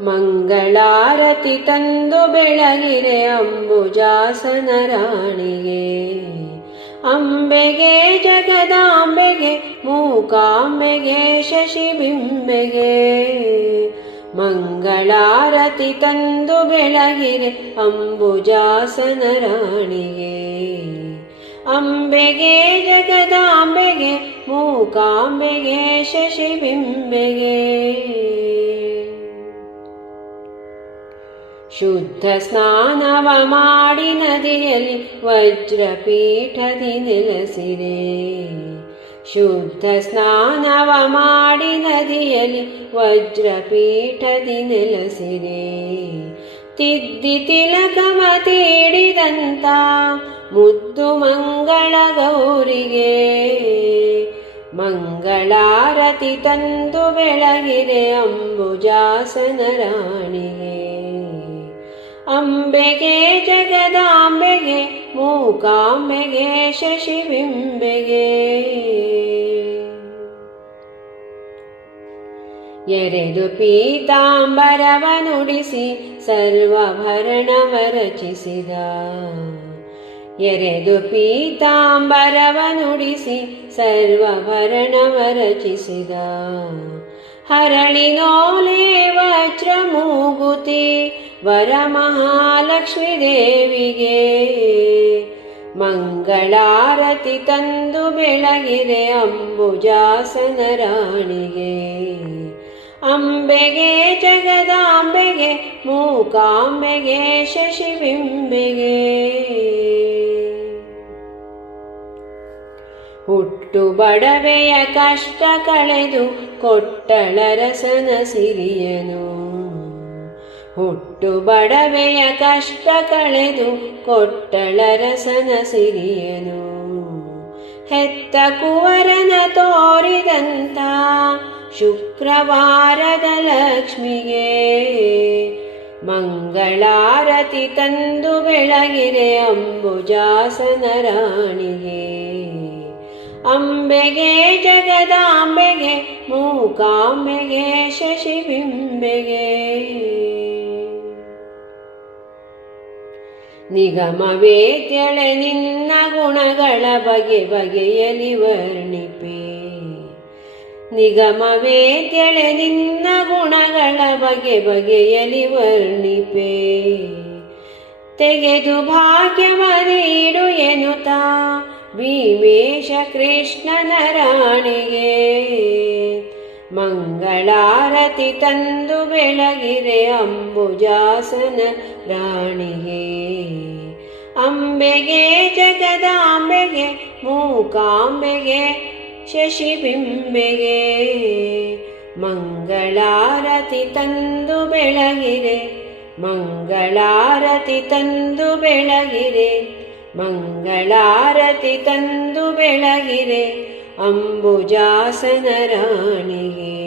ಮಂಗಳಾರತಿ ತಂದು ಬೆಳಗಿರೆ ಅಂಬುಜಾಸನ ರಾಣಿಗೆ. ಅಂಬೆಗೆ ಜಗದಾಂಬೆಗೆ ಮೂಕಾಂಬೆಗೆ ಶಶಿಬಿಂಬೆಗೆ. ಮಂಗಳಾರತಿ ತಂದು ಬೆಳಗಿರೆ ಅಂಬುಜಾಸನ ರಾಣಿಗೆ. ಅಂಬೆಗೆ ಜಗದಾಂಬೆಗೆ ಮೂಕಾಂಬೆಗೆ ಶಶಿಬಿಂಬೆಗೆ. ಶುದ್ಧ ಸ್ನಾನವ ಮಾಡಿ ನದಿಯಲ್ಲಿ ವಜ್ರಪೀಠದಿ ನೆಲೆಸಿರೆ. ಶುದ್ಧ ಸ್ನಾನವ ಮಾಡಿ ನದಿಯಲ್ಲಿ ವಜ್ರಪೀಠದಿ ನೆಲೆಸಿರೆ. ತಿದ್ದಿ ತಿಲಕವ ತೀಡಿದಂತ ಮುದ್ದು ಮಂಗಳ ಗೌರಿಗೆ. ಮಂಗಳಾರತಿ ತಂದು ಬೆಳಗಿರೆ ಅಂಬುಜಾಸನ ರಾಣಿಗೆ. ಅಂಬೆಗೆ ಜಗದಾಂಬೆಗೆ ಮೂಕಾಂಬೆಗೆ ಶಶಿಬಿಂಬೆಗೆ. ಎರೆದು ಪೀತಾಂಬರವ ನುಡಿಸಿ ಸರ್ವಭರಣವ ರಚಿಸಿದ. ಎರೆದು ಪೀತಾಂಬರವ ನುಡಿಸಿ ಸರ್ವಭರಣವ ರಚಿಸಿದ. ಹರಳಿನೋಲೆ ವಜ್ರ ಮೂಗುತಿ ವರಮಹಾಲಕ್ಷ್ಮೀ ದೇವಿಗೆ. ಮಂಗಳಾರತಿ ತಂದು ಬೆಳಗಿರೆ ಅಂಬುಜಾಸನ ರಾಣಿಗೆ. ಅಂಬೆಗೆ ಜಗದಾಂಬೆಗೆ ಮೂಕಾಂಬೆಗೆ ಶಶಿಬಿಂಬೆಗೆ. ಹುಟ್ಟು ಬಡವೆಯ ಕಷ್ಟ ಕಳೆದು ಕೊಟ್ಟಳರಸನ ಸಿರಿಯನು. ಹುಟ್ಟು ಬಡವೆಯ ಕಷ್ಟ ಕಳೆದು ಕೊಟ್ಟಳರಸನ ಸಿರಿಯನು. ಹೆತ್ತ ಕುವರನ ತೋರಿದಂತ ಶುಕ್ರವಾರದ ಲಕ್ಷ್ಮಿಗೆ. ಮಂಗಳಾರತಿ ತಂದು ಬೆಳಗಿರೆ ಅಂಬುಜಾಸನ ರಾಣಿಗೆ. ಅಂಬೆಗೆ ಜಗದಾಂಬೆಗೆ ಮೂಕಾಂಬೆಗೆ ಶಶಿಬಿಂಬೆಗೆ. ನಿಗಮವೇದ್ಯಳೆ ನಿನ್ನ ಗುಣಗಳ ಬಗೆ ಬಗೆಯಲಿ ವರ್ಣಿಪೆ. ನಿಗಮವೇದ್ಯಳೆ ನಿನ್ನ ಗುಣಗಳ ಬಗೆ ಬಗೆಯಲಿ ವರ್ಣಿಪೆ. ತೆಗೆದು ಭಾಗ್ಯವ ನೀಡು ಎನ್ನುತ್ತಾ ಭೀಮೇಶ ಕೃಷ್ಣನ ರಾಣಿಗೆ. ಮಂಗಳಾರತಿ ತಂದು ಬೆಳಗಿರೆ ಅಂಬುಜಾಸನ ರಾಣಿಗೆ. ಅಂಬೆಗೆ ಜಗದಾಂಬೆಗೆ ಮೂಕಾಂಬೆಗೆ ಶಶಿಬಿಂಬೆಗೆ. ಮಂಗಳಾರತಿ ತಂದು ಬೆಳಗಿರೆ. ಮಂಗಳಾರತಿ ತಂದು ಬೆಳಗಿರೆ. ಮಂಗಳಾರತಿ ತಂದು ಬೆಳಗಿರೆ ಅಂಬುಜಾಸನ ರಾಣಿಗೆ.